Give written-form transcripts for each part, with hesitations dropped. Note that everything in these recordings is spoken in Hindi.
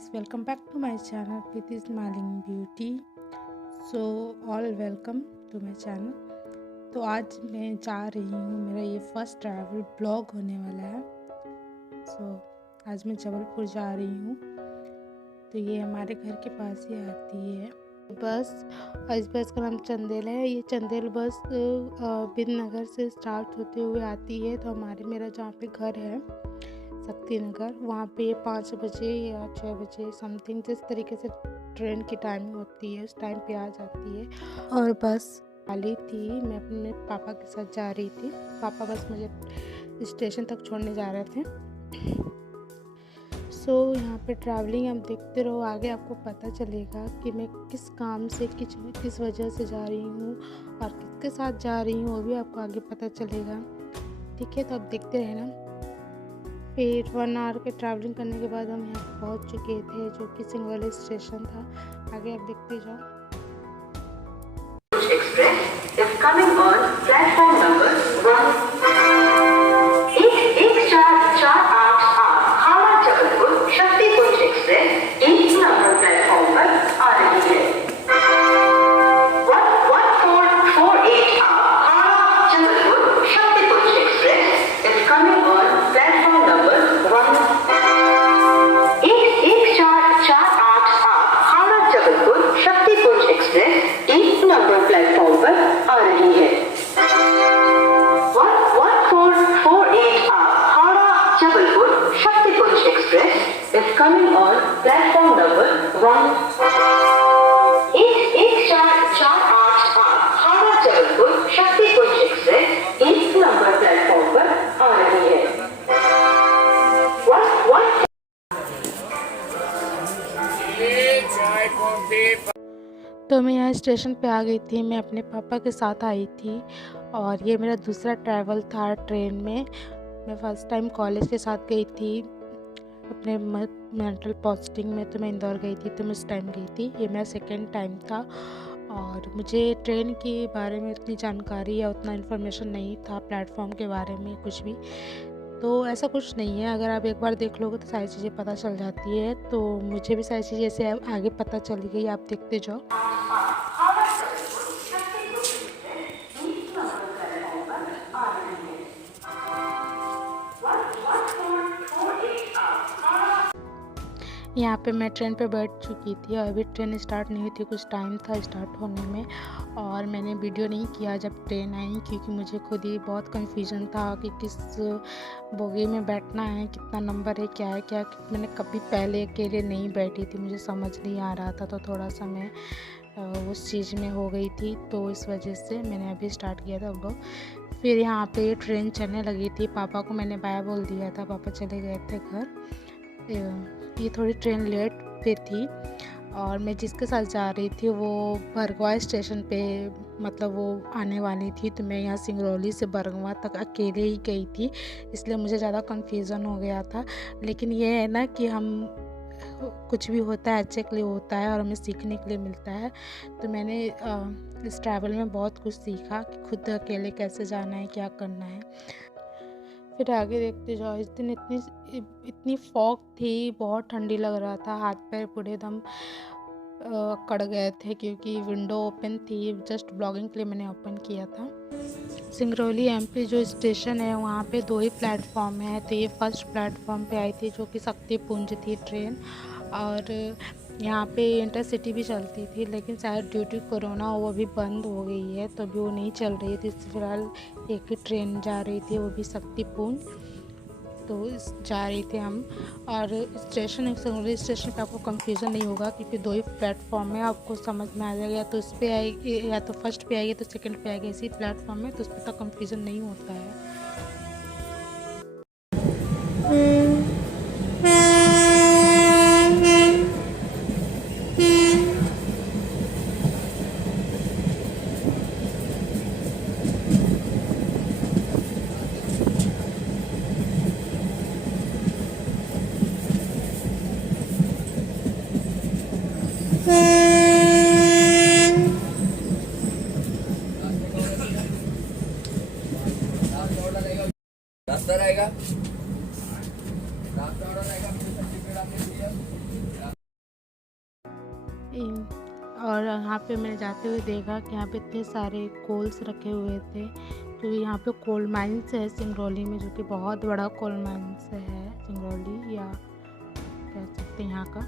guys, welcome back to my channel Preeti Smiling Beauty. So all welcome to my channel. तो आज मैं जा रही हूँ, मेरा ये फर्स्ट ट्रैवल ब्लॉग होने वाला है। आज मैं जबलपुर जा रही हूँ। तो ये हमारे घर के पास ही आती है बस, और इस बस का नाम चंदेल है। ये चंदेल बस बिदनगर से स्टार्ट होते हुए आती है। तो मेरा जहाँ पे घर है शक्ति नगर, वहाँ पे 5 बजे या 6 बजे समथिंग, जिस तरीके से ट्रेन की टाइमिंग होती है उस टाइम पे आ जाती है। और बस खाली थी, मैं अपने पापा के साथ जा रही थी। पापा बस मुझे स्टेशन तक छोड़ने जा रहे थे। यहाँ पे ट्रैवलिंग आप देखते रहो, आगे आपको पता चलेगा कि मैं किस काम से किस वजह से जा रही हूँ और किसके साथ जा रही हूँ, वो भी आपको आगे पता चलेगा। ठीक है, तो आप देखते रहना। फिर 1 आवर के ट्रैवलिंग करने के बाद हम यहाँ पहुँच चुके थे, जो कि सिंगरौली स्टेशन था। आगे आप देखते जाओ। Express is coming on platform number 1। 1148 Howrah Jabalpur Shaktipunj express 1 number platform पर आ रही है। 1448 Howrah Jabalpur Shaktipunj express is coming on platform number 1। 1148 Howrah Jabalpur Shaktipunj express 1 number platform पर आ रही है। 1448 Howrah Jabalpur Shaktipunj express is coming on platform number 1। 1148 Howrah Jabalpur Shaktipunj express 1 number platform पर आ रही है। तो मैं यहाँ स्टेशन पे आ गई थी। मैं अपने पापा के साथ आई थी और ये मेरा दूसरा ट्रैवल था ट्रेन में। मैं फर्स्ट टाइम कॉलेज के साथ गई थी अपने मेंटल पोस्टिंग में, तो मैं इंदौर गई थी, तो मैं उस टाइम गई थी। ये मेरा सेकेंड टाइम था और मुझे ट्रेन के बारे में इतनी जानकारी या उतना इन्फॉर्मेशन नहीं था, प्लेटफॉर्म के बारे में कुछ भी। तो ऐसा कुछ नहीं है, अगर आप एक बार देख लोगे तो सारी चीज़ें पता चल जाती है। तो मुझे भी सारी चीज़ें ऐसे आगे पता चली गई, आप देखते जाओ। यहाँ पे मैं ट्रेन पे बैठ चुकी थी और अभी ट्रेन स्टार्ट नहीं हुई थी, कुछ टाइम था स्टार्ट होने में। और मैंने वीडियो नहीं किया जब ट्रेन आई, क्योंकि मुझे खुद ही बहुत कन्फ्यूज़न था कि किस बोगी में बैठना है, कितना नंबर है, क्या है क्या। मैंने कभी पहले अकेले नहीं बैठी थी, मुझे समझ नहीं आ रहा था, तो थोड़ा सा मैं उस चीज़ में हो गई थी। तो इस वजह से मैंने अभी स्टार्ट किया था ब्लॉग। फिर यहाँ पे ट्रेन चलने लगी थी, पापा को मैंने बाय बोल दिया था, पापा चले गए थे घर। ये थोड़ी ट्रेन लेट पे थी और मैं जिसके साथ जा रही थी वो बरगवा स्टेशन पे, मतलब वो आने वाली थी। तो मैं यहाँ सिंगरौली से बरगवा तक अकेले ही गई थी, इसलिए मुझे ज़्यादा कन्फ्यूज़न हो गया था। लेकिन ये है ना कि हम कुछ भी होता है अच्छे के लिए होता है और हमें सीखने के लिए मिलता है। तो मैंने इस ट्रैवल में बहुत कुछ सीखा कि खुद अकेले कैसे जाना है, क्या करना है। फिर आगे देखते जाओ। इस दिन इतनी फॉग थी, बहुत ठंडी लग रहा था, हाथ पैर पूरे एकदम कड़ गए थे, क्योंकि विंडो ओपन थी। जस्ट ब्लॉगिंग के लिए मैंने ओपन किया था। सिंगरौली एमपी जो स्टेशन है वहाँ पे 2 ही प्लेटफॉर्म है। तो ये फर्स्ट प्लेटफॉर्म पे आई थी, जो कि शक्तिपुंज थी ट्रेन। और यहाँ पे इंटरसिटी भी चलती थी, लेकिन शायद ड्यू टू कोरोना वो अभी बंद हो गई है, तो अभी वो नहीं चल रही थी। फिलहाल एक ही ट्रेन जा रही थी, वो भी शक्तिपुंज। तो जा रहे थे हम। और सिंगरौली स्टेशन पे आपको कंफ्यूजन नहीं होगा, क्योंकि 2 ही प्लेटफॉर्म है, आपको समझ में आ जाएगा। या तो उस पर आएगी, या तो फर्स्ट पे आएगी तो सेकंड पे आएगी, इसी प्लेटफॉर्म में, तो उस पर तक कंफ्यूजन नहीं होता है। रास्ता रहेगा, रास्ता रहेगा। और यहाँ पे मैंने जाते हुए देखा कि यहाँ पे इतने सारे कोल्स रखे हुए थे, क्योंकि यहाँ पे कोल माइंस है सिंगरौली में, जो कि बहुत बड़ा कोल माइंस है सिंगरौली, या कह सकते हैं यहाँ का।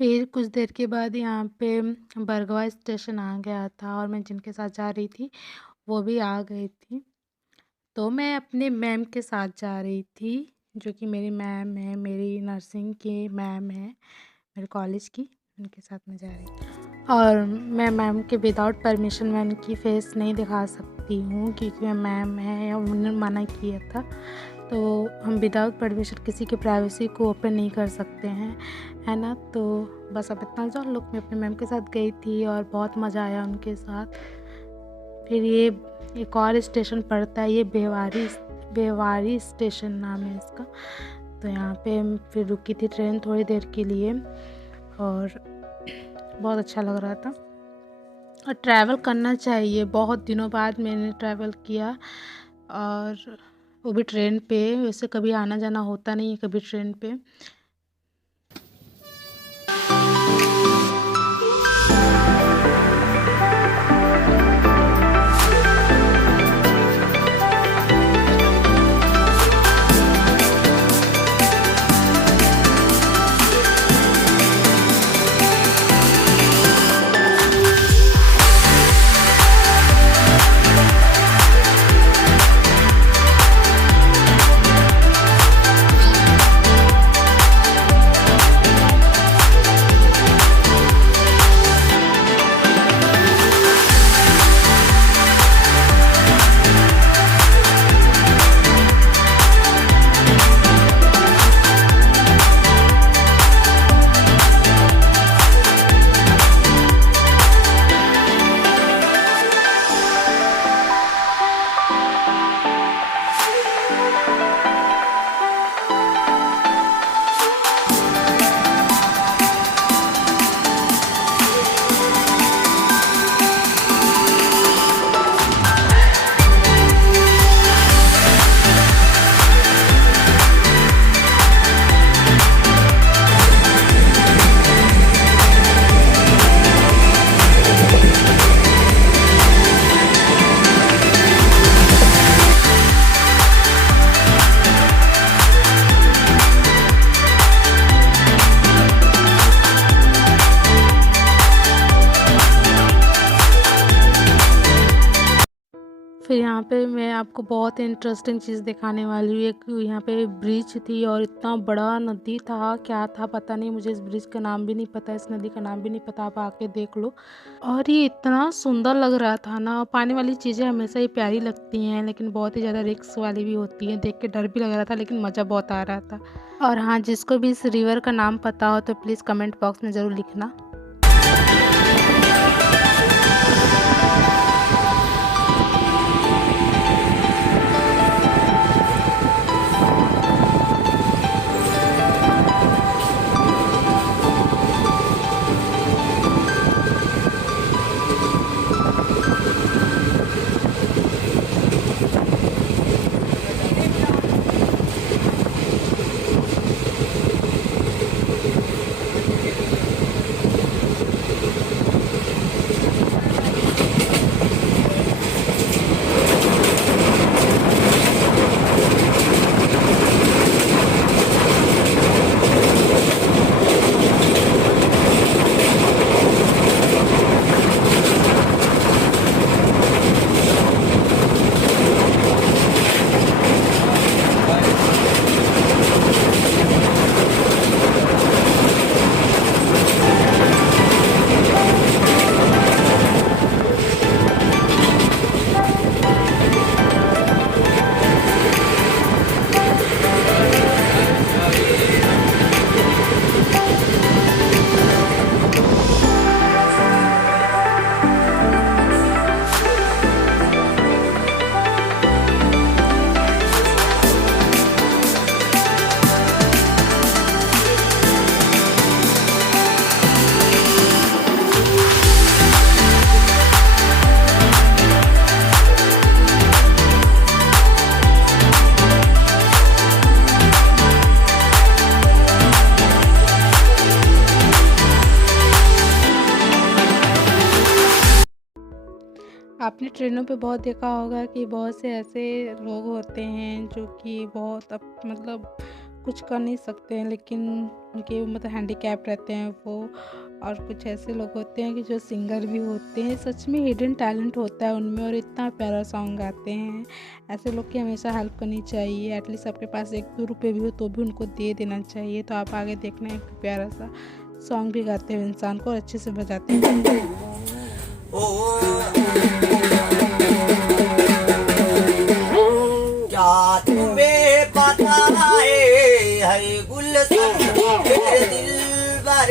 फिर कुछ देर के बाद यहाँ पे बरगवा स्टेशन आ गया था, और मैं जिनके साथ जा रही थी वो भी आ गई थी। तो मैं अपने मैम के साथ जा रही थी, जो कि मेरी मैम है, मेरी नर्सिंग की मैम है मेरे कॉलेज की, उनके साथ मैं जा रही थी। और मैं मैम के विदाउट परमिशन मैं उनकी फेस नहीं दिखा सकती हूँ, क्योंकि मैं मैम है या उन्होंने मना किया था। तो हम विदाउट परमिशन किसी की प्राइवेसी को ओपन नहीं कर सकते हैं, है ना। तो बस अब इतना जान लो, मैं अपने मैम के साथ गई थी और बहुत मज़ा आया उनके साथ। फिर ये एक और स्टेशन पड़ता है, ये बेवारी स्टेशन नाम है इसका। तो यहाँ पे फिर रुकी थी ट्रेन थोड़ी देर के लिए, और बहुत अच्छा लग रहा था। और ट्रैवल करना चाहिए, बहुत दिनों बाद मैंने ट्रैवल किया, और वो भी ट्रेन पे। वैसे कभी आना जाना होता नहीं है कभी ट्रेन पे। फिर यहाँ पे मैं आपको बहुत इंटरेस्टिंग चीज़ दिखाने वाली हूँ। एक यहाँ पे ब्रिज थी, और इतना बड़ा नदी था, क्या था पता नहीं, मुझे इस ब्रिज का नाम भी नहीं पता, इस नदी का नाम भी नहीं पता, आप आके देख लो। और ये इतना सुंदर लग रहा था ना। पानी वाली चीज़ें हमेशा ही प्यारी लगती हैं, लेकिन बहुत ही ज़्यादा रिस्क वाली भी होती हैं। देख के डर भी लग रहा था, लेकिन मज़ा बहुत आ रहा था। और हाँ, जिसको भी इस रिवर का नाम पता हो तो प्लीज़ कमेंट बॉक्स में ज़रूर लिखना। आपने ट्रेनों पे बहुत देखा होगा कि बहुत से ऐसे लोग होते हैं जो कि बहुत मतलब कुछ कर नहीं सकते हैं, लेकिन उनके मतलब हैंडीकैप रहते हैं वो। और कुछ ऐसे लोग होते हैं कि जो सिंगर भी होते हैं, सच में हिडन टैलेंट होता है उनमें और इतना प्यारा सॉन्ग गाते हैं। ऐसे लोग की हमेशा हेल्प करनी चाहिए। एटलीस्ट आपके पास 1-2 रुपये भी हो तो भी उनको दे देना चाहिए। तो आप आगे देखना एक प्यारा सा सॉन्ग भी गाते हुए इंसान को और अच्छे से बजाते हैं। क्या तुम्हें पता है गुलशन मेरे दिल भर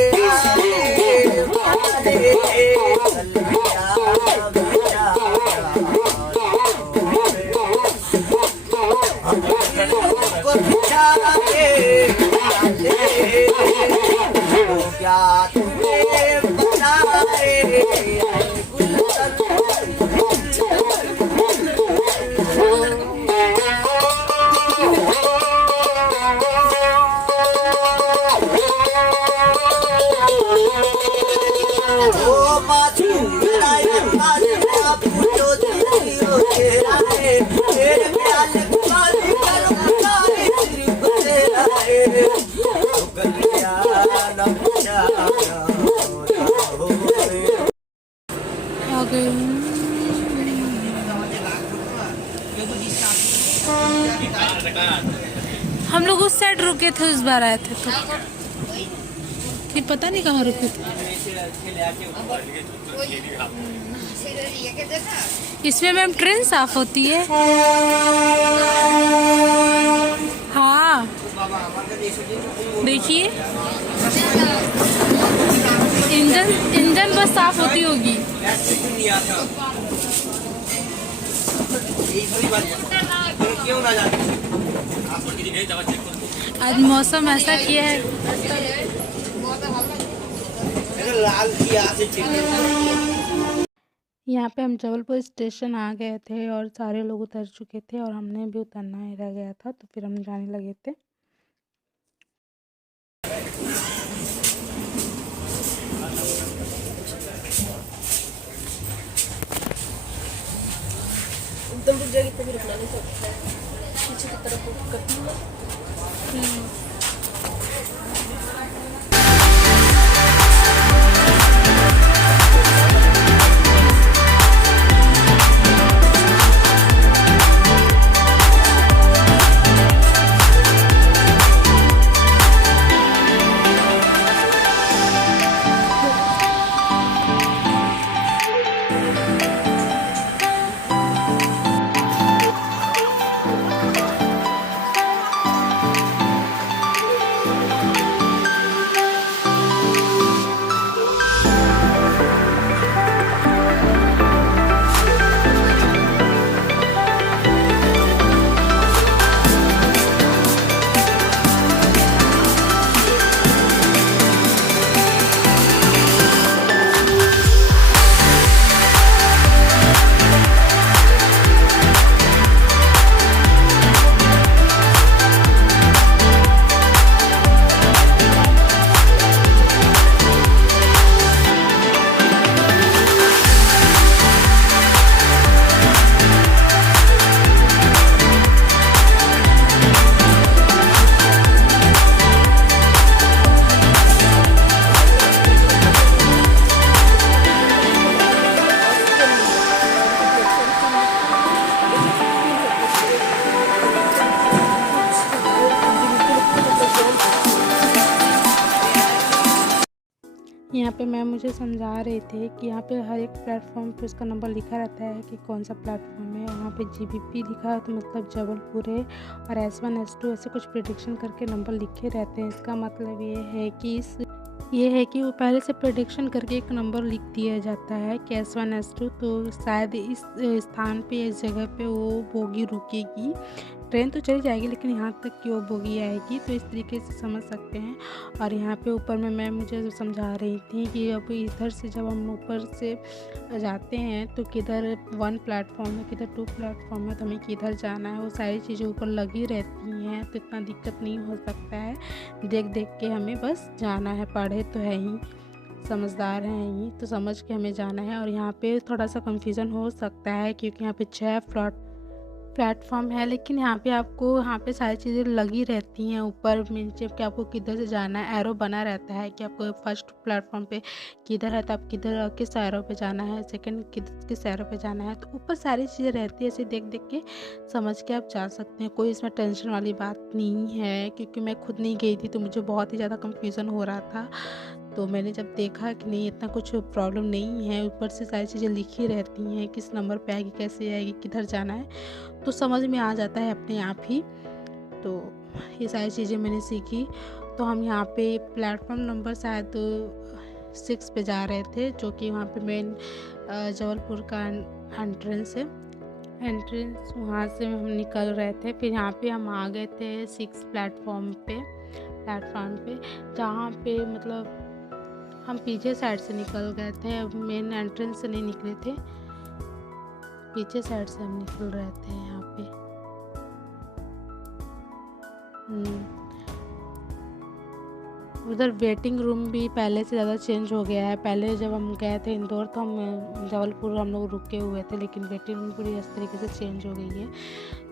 क्या तुम्हें पता है हम लोग उस साइड रुके थे, उस बार आए थे तो फिर पता नहीं कहाँ रुके थे। इसमें मैम ट्रेन साफ होती है। हाँ देखिए, इंजन बस साफ होती होगी। आज मौसम ऐसा किया है। यहाँ पे हम जबलपुर स्टेशन आ गए थे और सारे लोग उतर चुके थे और हमने भी उतरना ही रह गया था, तो फिर हम जाने लगे थे। एकदम रुक जाएगी तभी रुकना, नहीं तो पीछे की तरफ करती हूँ। यहाँ पे मैम मुझे समझा रहे थे कि यहाँ पे हर एक प्लेटफॉर्म पे उसका नंबर लिखा रहता है कि कौन सा प्लेटफॉर्म है। यहाँ पे जीबीपी लिखा है तो मतलब जबलपुर है, और S1 S2 ऐसे कुछ प्रेडिक्शन करके नंबर लिखे रहते हैं। इसका मतलब ये है कि वो पहले से प्रेडिक्शन करके एक नंबर लिख दिया जाता है कि S1 S2, तो शायद इस स्थान पे, इस जगह पे वो बोगी रुकेगी। ट्रेन तो चली जाएगी लेकिन यहाँ तक कि वो बोगी आएगी, तो इस तरीके से समझ सकते हैं। और यहाँ पे ऊपर में मैम मुझे समझा रही थी कि अब इधर से जब हम ऊपर से जाते हैं तो किधर 1 प्लेटफॉर्म है, किधर 2 प्लेटफॉर्म है, तो हमें किधर जाना है, वो सारी चीज़ें ऊपर लगी रहती हैं, तो इतना दिक्कत नहीं हो सकता है। देख देख के हमें बस जाना है, पढ़े तो है ही। समझदार हैं ये, तो समझ के हमें जाना है। और यहाँ पे थोड़ा सा कंफ्यूजन हो सकता है क्योंकि यहाँ पे 6 प्लेटफॉर्म है, लेकिन यहाँ पे आपको यहाँ पे सारी चीज़ें लगी रहती हैं ऊपर नीचे कि आपको किधर से जाना है। एरो बना रहता है कि आपको फर्स्ट प्लेटफॉर्म पे किधर है तो आप किधर किस एरो पे जाना है, सेकंड किस एरो पे जाना है। तो ऊपर सारी चीज़ें रहती है, ऐसे देख देख के समझ के आप जा सकते हैं। कोई इसमें टेंशन वाली बात नहीं है, क्योंकि मैं खुद नहीं गई थी तो मुझे बहुत ही ज़्यादा कन्फ्यूज़न हो रहा था। तो मैंने जब देखा कि नहीं इतना कुछ प्रॉब्लम नहीं है, ऊपर से सारी चीज़ें लिखी रहती हैं किस नंबर पे आएगी, कैसे आएगी, किधर जाना है, तो समझ में आ जाता है अपने आप ही। तो ये सारी चीज़ें मैंने सीखी। तो हम यहाँ पे प्लेटफॉर्म नंबर शायद 6 पे जा रहे थे, जो कि वहाँ पे मेन जबलपुर का एंट्रेंस है। एंट्रेंस वहाँ से हम निकल रहे थे। फिर यहाँ पे हम आ गए थे 6 प्लेटफॉर्म पे, जहाँ पे मतलब हम पीछे साइड से निकल गए थे, मेन एंट्रेंस से नहीं निकले थे, पीछे साइड से हम निकल रहे थे यहाँ पे। उधर वेटिंग रूम भी पहले से ज़्यादा चेंज हो गया है। पहले जब हम गए थे इंदौर तो हम जबलपुर हम लोग रुके हुए थे, लेकिन वेटिंग रूम पूरी इस तरीके से चेंज हो गई है।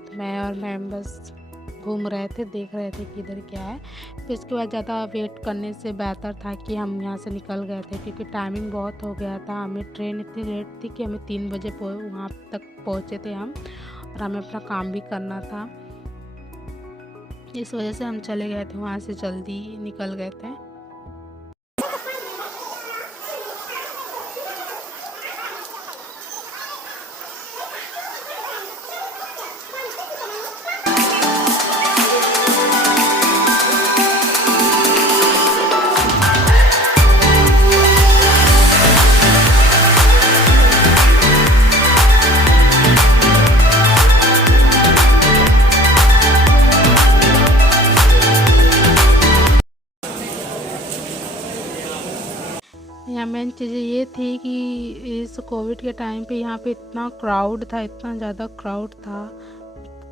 तो मैं और मैम बस घूम रहे थे, देख रहे थे कि इधर क्या है। फिर इसके बाद ज़्यादा वेट करने से बेहतर था कि हम यहाँ से निकल गए थे, क्योंकि टाइमिंग बहुत हो गया था। हमें ट्रेन इतनी लेट थी कि हमें 3 बजे वहाँ तक पहुँचे थे हम, और हमें अपना काम भी करना था। इस वजह से हम चले गए थे, वहाँ से जल्दी निकल गए थे। यहाँ मेन चीज़ ये थी कि इस कोविड के टाइम पे यहाँ पे इतना क्राउड था, इतना ज़्यादा क्राउड था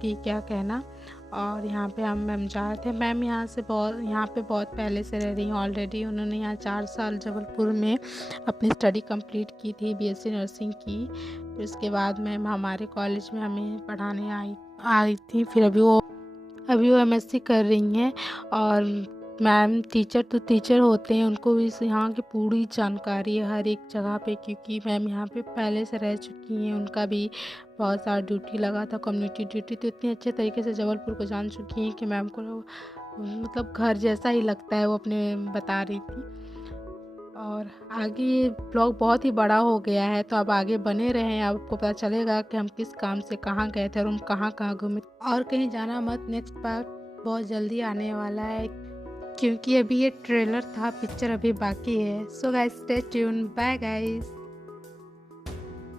कि क्या कहना। और यहाँ पे हम मैम जा रहे थे। मैम यहाँ पे बहुत पहले से रह रही हैं ऑलरेडी। उन्होंने यहाँ 4 साल जबलपुर में अपनी स्टडी कंप्लीट की थी, BSc नर्सिंग की। फिर उसके बाद मैम हमारे कॉलेज में हमें पढ़ाने आई थी। फिर अभी वो MSc कर रही हैं। और मैम टीचर होते हैं, उनको भी यहाँ की पूरी जानकारी है हर एक जगह पे, क्योंकि मैम यहाँ पे पहले से रह चुकी हैं। उनका भी बहुत सारा ड्यूटी लगा था, कम्युनिटी ड्यूटी। तो इतने अच्छे तरीके से जबलपुर को जान चुकी हैं कि मैम को मतलब घर जैसा ही लगता है, वो अपने बता रही थी। और आगे ये ब्लॉग बहुत ही बड़ा हो गया है, तो अब आगे बने रहें, आपको पता चलेगा कि हम किस काम से कहाँ गए थे और हम कहाँ कहाँ घूमे। और कहीं जाना मत, नेक्स्ट पार्ट बहुत जल्दी आने वाला है, क्योंकि अभी ये ट्रेलर था, पिक्चर अभी बाकी है। So guys stay tune, bye guys.